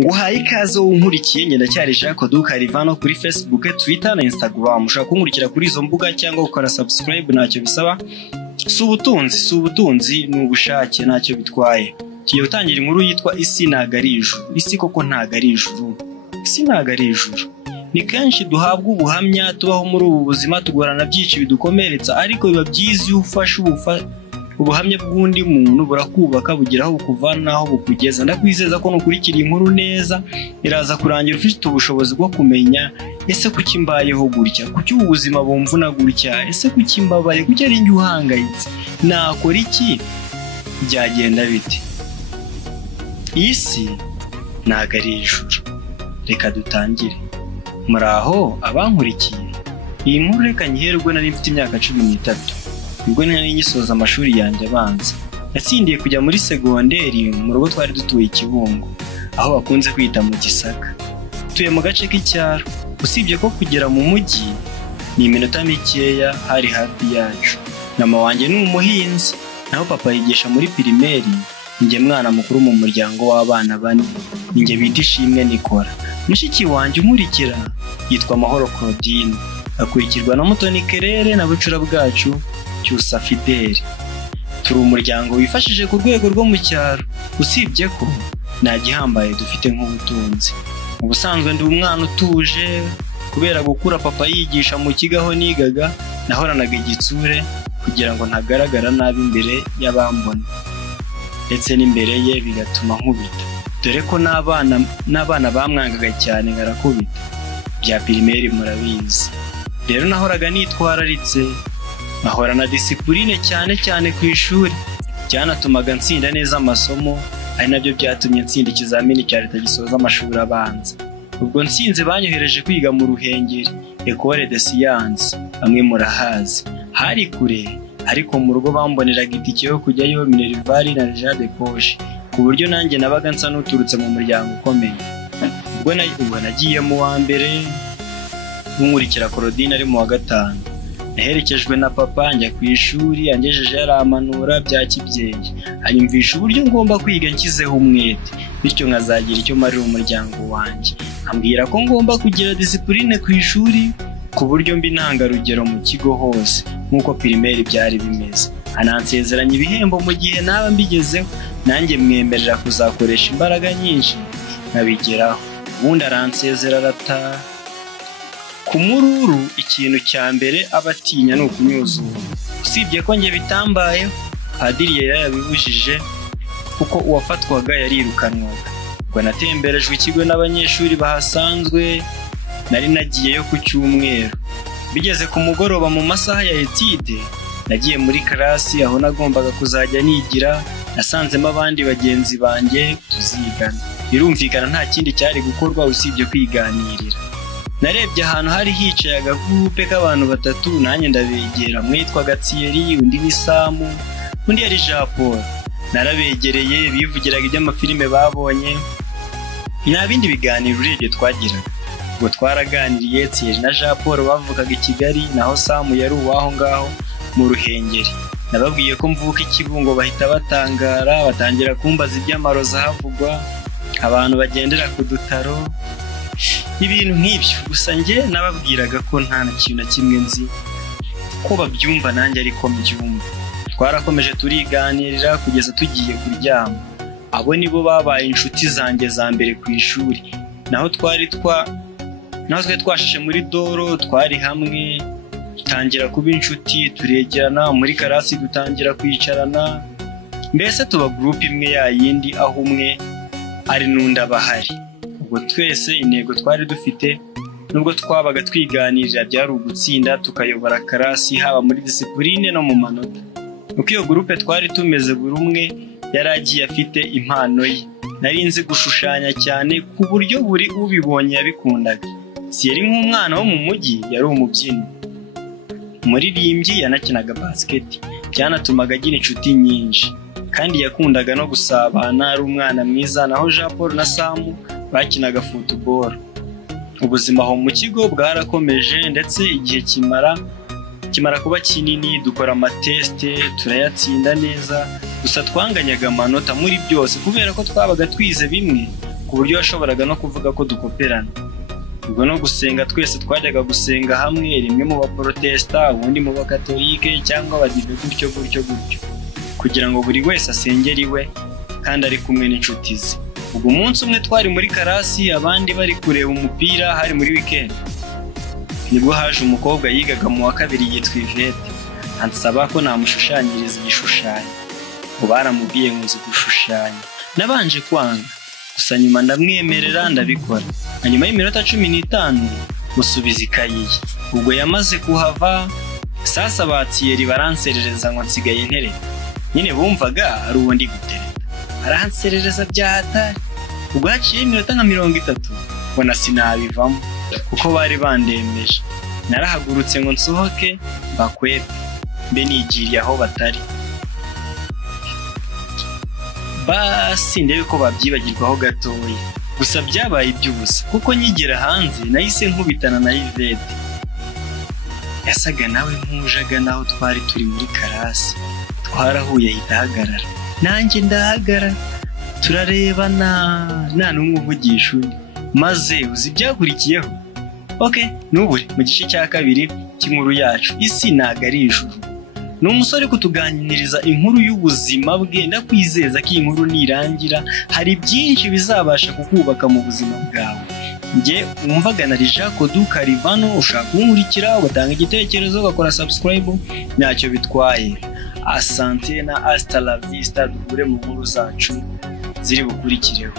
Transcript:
nguhaye ikaze wowe unkurikiye ngenda cyari Jacques Duka Rivano kuri Facebook, Twitter na Instagram. Ushaka kunkurikira kuri izo mbuga cyangwa gukora subscribe ntacyo bisaba. Si ubutunzi ni ubushake, ntacyo bitwaye. Tugiye gutangira inkuru yitwa Isi ntago ari ijuru. Isi koko ntago ari ijuru. Isi ntago ari ijuru. Ni kenshi duhabwa ubuhamya tubaho muri ubu buzima tugorana byinshi bidukomeretsa, ariko biba byiza iyo ufashe ubuhamya bw'undi muntu burakubaka bugeraho bukuvana naho bukugeza. Ndakwizeza ko nukurikira inkuru neza iraza kurangira ufite ubushobozi bwo kumenya ese kuki mbayeho gutya, kuki ubuzima bumvuna gutya, ese kuki mbabaye, kuki ari njye uhangayitse, nakora iki, byagenda bite. Isi ntago ari ijuru. Reka dutangire. Muraho abankurikiye. Iyi nkuru reka nyiherwe nari mfite imyaka 13. Ubwo nari ngisoza amashuri yanjye abanza. Natsindiye kujya muri segonderi mu rugo twari dutuye Kibungo, aho bakunze kwita mu Gisaka. Tuye mu gace k'icyaro. Usibye ko kugera mu mujyi ni iminota mikeya, hari hafi yacu. Mama wanjye ni umuhinzi, naho papa yigisha muri primaire. Njye mwana mukuru mu muryango w'abana bane. Njye bita Ishimwe Nikora. Mushiki wanjye umurikira yitwa Mahoro Claudine, akurikirwa na Mutoni Kerere na bucura bwacu Cyusa Fideli. Turi umuryango wifashije ku rwego rwo mu cyaro, usibye ko nta gihambaye dufite nk'ubutunzi. Ubusanzwe ndi umwana utuje, kubera gukura papa yigisha mu kigo aho nigaga, nahoranaga igitsure kugira ngo ntagaragara nabi imbere y'abambona, ndetse n'imbere ye bigatuma nkubita, dore ko n'abana bamwangaga cyane ngarakubita. Bya primaire murabizi. Rero nahoraga nitwararitse, nkahorana discipline cyane ku ishuri, byanatumaga nsinda neza amasomo, ari nabyo byatumye nsinda ikizamini cya leta gisoza amashuri abanza. Ubwo nsinze banyohereje kwiga mu Ruhengeri, Ecole de Sciences, bamwe murahazi. Hari kure, ariko mu rugo bamboneraga itike yo kujyayo Minerval na Jean de Poche, ku buryo nanjye nabaga nsa n'uturutse mu muryango ukomeye. Ubwo nagiye mu wa mbere, nkurikira Claudine ari mu wa 5. Naherekejwe na papa njya ku ishuri, angejeje yaramanura bya kibyeyi, anyumvisha uburyo ngomba kwiga nshyizeho umwete, bityo nkazagira icyo marira umuryango wanjye. Ambwira ko ngomba kugira discipline ku ishuri, ku buryo mbi ntangarugero mu kigo hose nk'uko primaire byari bimeze. Anansezeranya ibihembo mu gihe naba mbigezeho, nanjye mwemerera kuzakoresha imbaraga nyinshi nkabigeraho. Ubundi aransezera arataha. Ku mururu ikintu cya mbere abatinya ni ukunyuzura. Usibye ko njye bitambayeho, padiri yari yabibujije kuko uwafatwaga yarirukanwaga. Ubwo natemberejwe ikigo n'abanyeshuri bahasanzwe, nari nagiyeyo ku cyumweru. Bigeze ku mugoroba mu masaha ya etide, nagiye muri klasi aho nagombaga kuzajya nigira, nasanzemo abandi bagenzi banjye tuzigana. Birumvikana nta kindi cyari gukorwa usibye kwiganirira. Narebye ahantu hari hicaye agagupe k'abantu 3, nanjye ndabegera. Umwe yitwaga Thierry, undi ni Samu, undi yari Jean Paul. Narabegereye, bivugiraga iby'amafilime babonye, nta bindi biganiro urebye twagiraga. Ubwo twaraganiriye, Thierry na Jean Paul bavukaga i Kigali, naho Samu yari uwaho ngaho mu Ruhengeri. Nababwiye ko mvuka i Kibungo, bahita batangara, batangira kumbaza iby'amaroza havugwa, abantu bagendera ku dutaro, ibintu nk'ibyo. Gusa njye nababwiraga ko nta kintu na kimwe nzi, ko babyumva nanjye ariko mbyumva. Twarakomeje turiganirira kugeza tugiye kuryama. Abo nibo babaye inshuti zanjye za mbere ku ishuri. Naho twari twashashe muri doro, twari hamwe, dutangira kuba inshuti, turegerana. Muri karasi dutangira kwicarana, mbese tuba group imwe yayindi, aho umwe ari n'undi abahari. Ubwo twese intego twari dufite, nubwo twabaga twiganirira, byari ugutsinda tukayobora karasi, haba muri discipline no mu manota. Uko iyo groupe twari tumeze, buri umwe yaragiye afite impano ye. Nari nzi gushushanya cyane ku buryo buri ubibonye yabikundaga. Yari nk'umwana wo mu mujyi, yari umubyinnyi, umuririmbyi, yanakinaga basket, byanatumaga agira inshuti nyinshi, kandi yakundaga no gusabana, ari umwana mwiza. Naho Jean Paul na Samu bakinaga football. Ubuzima aho mu kigo bwarakomeje, ndetse igihe kimara kuba kinini, dukora amateste turayatsinda neza. Gusa twanganyaga amanota muri byose kubera ko twabaga twize bimwe. ku buryo yashoboraga no kuvuga ko dukoperana. Ubwo no gusenga twese twajyaga gusenga hamwe, rimwe mu baprotesta ubundi mu bakatolike cyangwa abadive gutyo kugira ngo buri wese asengere iwe kandi ari kumwe n'inshuti ze. Ubwo umunsi umwe twari muri karasi abandi bari kureba umupira, hari muri weekend, nibwo haje umukobwa yigaga mu wa kabiri yitwa Yvette ansaba ko namushushanyiriza igishushanyo. Ngo baramubwiye ngo nzi gushushanya, nabanje kwanga gusa nyuma ndamwemerera ndabikora. Hanyuma y'iminota 15 musubiza ikayi. Ubwo yamaze kuhava sasa batiyeri baranserereza ngo nsigaye ntere. Nyine bumvaga ari ubundi gutereta, aranserereza byahata. Ubwo haciye iminota nka 30 bona sinabivamo kuko bari bandemeje. Narahagurutse ngo nsohoke bakwete mbe nigiriye aho batari. Basi ndebe ko babyibagirwaho gatoya, gusa byabaye iby'ubusa kuko nyigera hanze nahise nkubitana na Yvette. Yasaga nawe nkujaga naho twari turi muri karasi, twarahuye idahagarara nanjye ndahagarara, turarebana nta n'umwe uvugisha undi. Maze uzi byakurikiyeho? Nubure mu gice cya kabiri cy'inkuru yacu isi ntago ari ijuru. Ni umusore kutuganiriza inkuru y'ubuzima bwe, ndakwizeza ko iyi nkuru nirangira hari byinshi bizabasha kukubaka mu buzima bwawe. Njye wumvaga na Jacques Dukarivano, ushaka kunkurikira ugatanga igitekerezo ugakora subscribe ntacyo bitwaye. Asante na hasta la vista, duhure mu nkuru zacu ziri bukurikireho.